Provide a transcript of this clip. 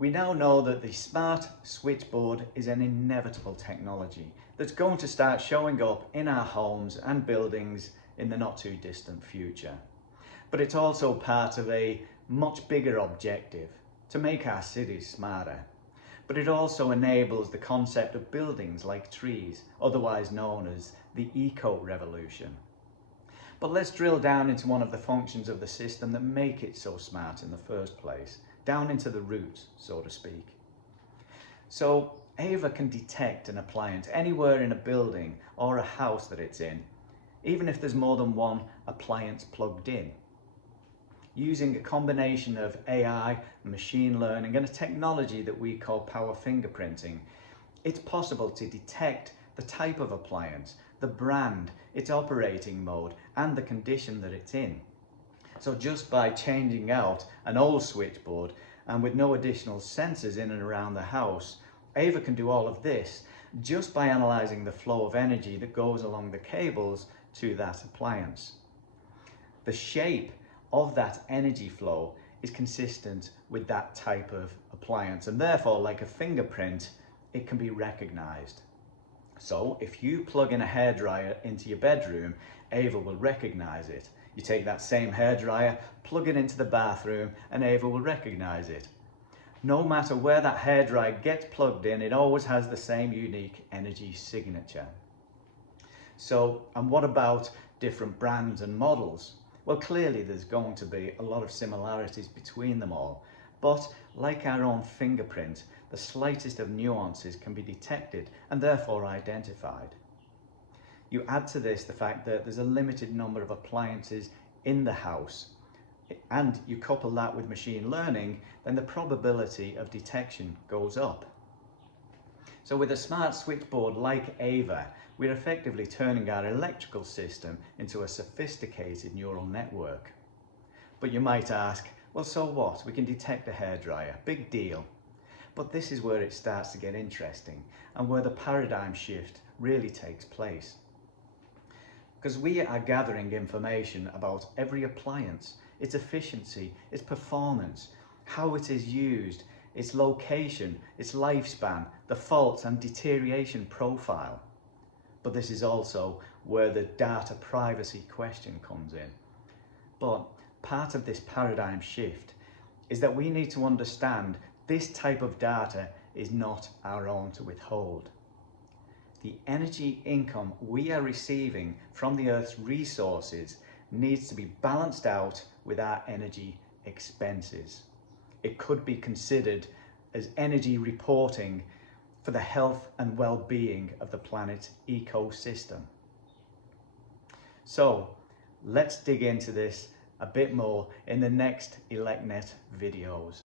We now know that the smart switchboard is an inevitable technology that's going to start showing up in our homes and buildings in the not too distant future. But it's also part of a much bigger objective to make our cities smarter. But it also enables the concept of buildings like trees, otherwise known as the eco-revolution. But let's drill down into one of the functions of the system that make it so smart in the first place, down into the roots, so to speak. So AVA can detect an appliance anywhere in a building or a house that it's in, even if there's more than one appliance plugged in. Using a combination of AI, machine learning and a technology that we call power fingerprinting, it's possible to detect the type of appliance, the brand, its operating mode and the condition that it's in. So just by changing out an old switchboard and with no additional sensors in and around the house, AVA can do all of this just by analysing the flow of energy that goes along the cables to that appliance. The shape of that energy flow is consistent with that type of appliance, and therefore, like a fingerprint, it can be recognised. So if you plug in a hairdryer into your bedroom, AVA will recognise it. You take that same hairdryer, plug it into the bathroom, and AVA will recognise it. No matter where that hairdryer gets plugged in, it always has the same unique energy signature. So, and what about different brands and models? Well, clearly there's going to be a lot of similarities between them all, but like our own fingerprint, the slightest of nuances can be detected and therefore identified. You add to this the fact that there's a limited number of appliances in the house, and you couple that with machine learning, then the probability of detection goes up. So with a smart switchboard like AVA, we're effectively turning our electrical system into a sophisticated neural network. But you might ask, well, so what? We can detect a hairdryer, big deal. But this is where it starts to get interesting and where the paradigm shift really takes place. Because we are gathering information about every appliance, its efficiency, its performance, how it is used, its location, its lifespan, the faults and deterioration profile. But this is also where the data privacy question comes in. But part of this paradigm shift is that we need to understand this type of data is not our own to withhold. The energy income we are receiving from the Earth's resources needs to be balanced out with our energy expenses. It could be considered as energy reporting for the health and well-being of the planet's ecosystem. So let's dig into this a bit more in the next ElectNet videos.